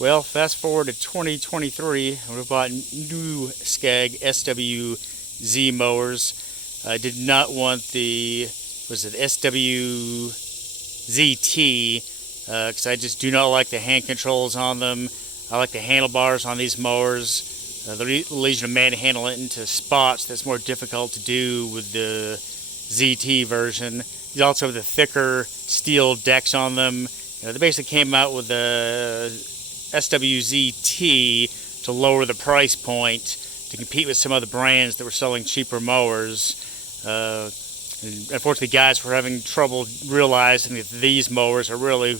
Well, fast forward to 2023, we bought new Scag SWZ mowers. I did not want the, SWZT, because I just do not like the hand controls on them. I like the handlebars on these mowers. The leaves you to manhandle it into spots that's more difficult to do with the ZT version. These also have the thicker steel decks on them. They basically came out with the SWZT to lower the price point to compete with some other brands that were selling cheaper mowers. And unfortunately, guys were having trouble realizing that these mowers are really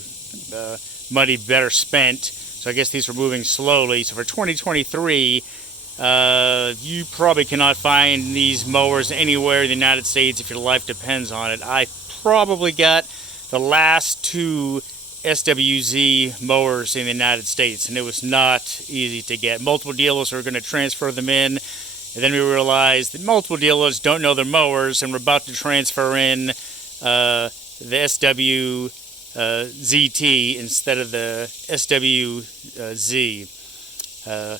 money better spent. So I guess these were moving slowly. So for 2023, you probably cannot find these mowers anywhere in the United States if your life depends on it. I probably got the last two SWZ mowers in the United States, and it was not easy to get. Multiple dealers were going to transfer them in, and then we realized that multiple dealers don't know their mowers, and we're about to transfer in the SWZT instead of the SWZ.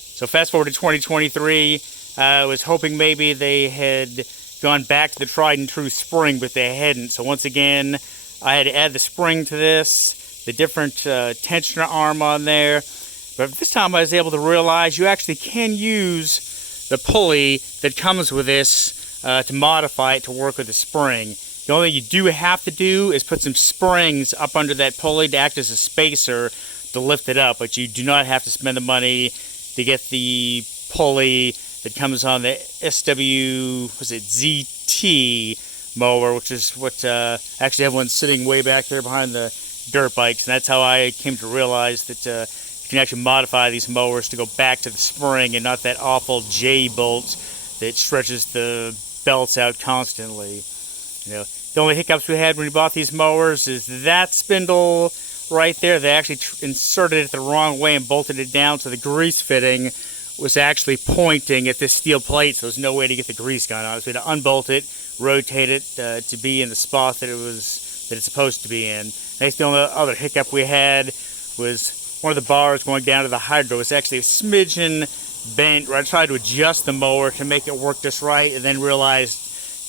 So fast forward to 2023, I was hoping maybe they had gone back to the tried and true spring, but they hadn't. So once again, I had to add the spring to this, the different tensioner arm on there. But this time I was able to realize you actually can use the pulley that comes with this to modify it to work with the spring. The only thing you do have to do is put some springs up under that pulley to act as a spacer to lift it up, but you do not have to spend the money to get the pulley that comes on the SWZT mower, which is what actually have one sitting way back there behind the dirt bikes, and that's how I came to realize that you can actually modify these mowers to go back to the spring and not that awful J-bolt that stretches the belts out constantly. The only hiccups we had when we bought these mowers is that spindle right there. They actually inserted it the wrong way and bolted it down, so the grease fitting was actually pointing at this steel plate, so there's no way to get the grease gun on it. So we had to unbolt it, rotate it to be in the spot that it's supposed to be in. Next, the only other hiccup we had was one of the bars going down to the hydro was actually a smidgen bent, where I tried to adjust the mower to make it work just right, and then realized,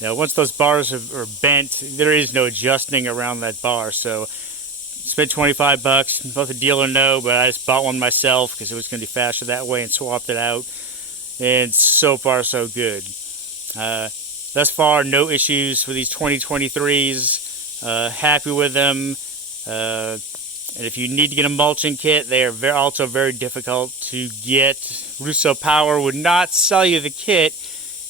once those bars are bent, there is no adjusting around that bar. So spent $25, let the dealer know, but I just bought one myself because it was going to be faster that way and swapped it out. And so far, so good. Thus far, no issues with these 2023s. Happy with them. And if you need to get a mulching kit, they are also very difficult to get. Russo Power would not sell you the kit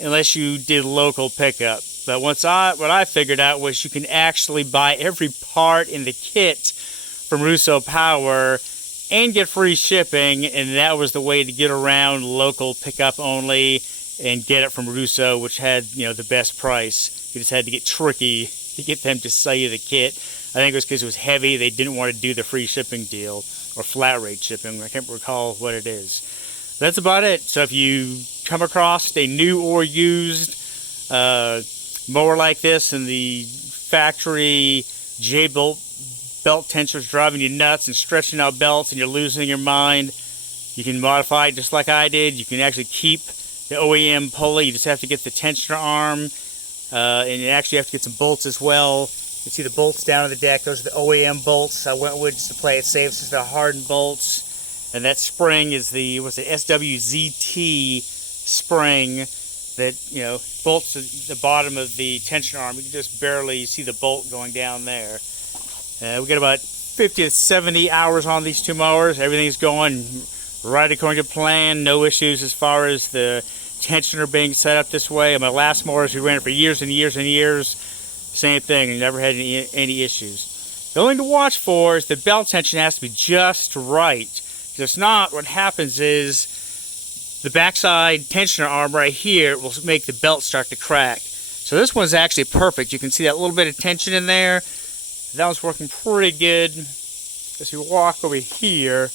unless you did local pickup. But what I figured out was you can actually buy every part in the kit from Russo Power and get free shipping, and that was the way to get around local pickup only and get it from Russo, which had the best price. You just had to get tricky to get them to sell you the kit. I think it was because it was heavy. They didn't want to do the free shipping deal or flat rate shipping. I can't recall what it is. That's about it. So if you come across a new or used mower like this and the factory J-bolt belt tensioners driving you nuts and stretching out belts and you're losing your mind, you can modify it just like I did. You can actually keep the OEM pulley. You just have to get the tensioner arm, and you actually have to get some bolts as well. You can see the bolts down on the deck. Those are the OEM bolts I went with just to play it safe. This is the hardened bolts. And that spring is the SWZT spring that, bolts the bottom of the tension arm. You can just barely see the bolt going down there. We got about 50 to 70 hours on these two mowers. Everything's going right according to plan. No issues as far as the tensioner being set up this way. On my last mowers, we ran it for years and years and years. Same thing, and never had any issues. The only thing to watch for is the belt tension has to be just right. If not, what happens is the backside tensioner arm right here will make the belt start to crack. So this one's actually perfect. You can see that little bit of tension in there. That one's working pretty good. As you walk over here,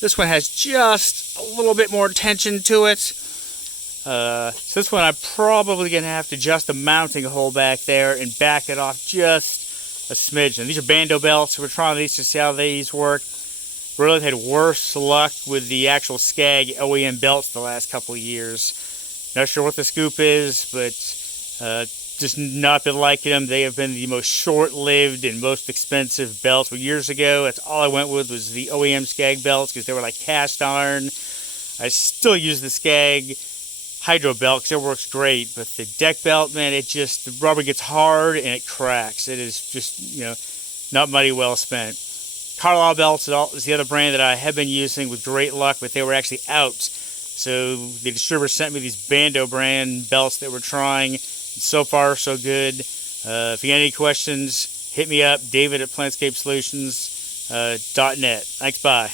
this one has just a little bit more tension to it. So this one I'm probably going to have to adjust the mounting hole back there and back it off just a smidgen. These are bando belts, so we're trying these to see how these work. Really had worse luck with the actual Scag OEM belts the last couple of years. Not sure what the scoop is, but just not been liking them. They have been the most short-lived and most expensive belts. But years ago, that's all I went with was the OEM Scag belts because they were like cast iron. I still use the Scag Hydro belt because it works great, but the deck belt, man, the rubber gets hard and it cracks. It is just, not money well spent. Carlisle belts is the other brand that I have been using with great luck, but they were actually out. So the distributor sent me these Bando brand belts that we're trying. So far, so good. If you got any questions, hit me up, David at PlantscapeSolutions.net. Thanks, bye.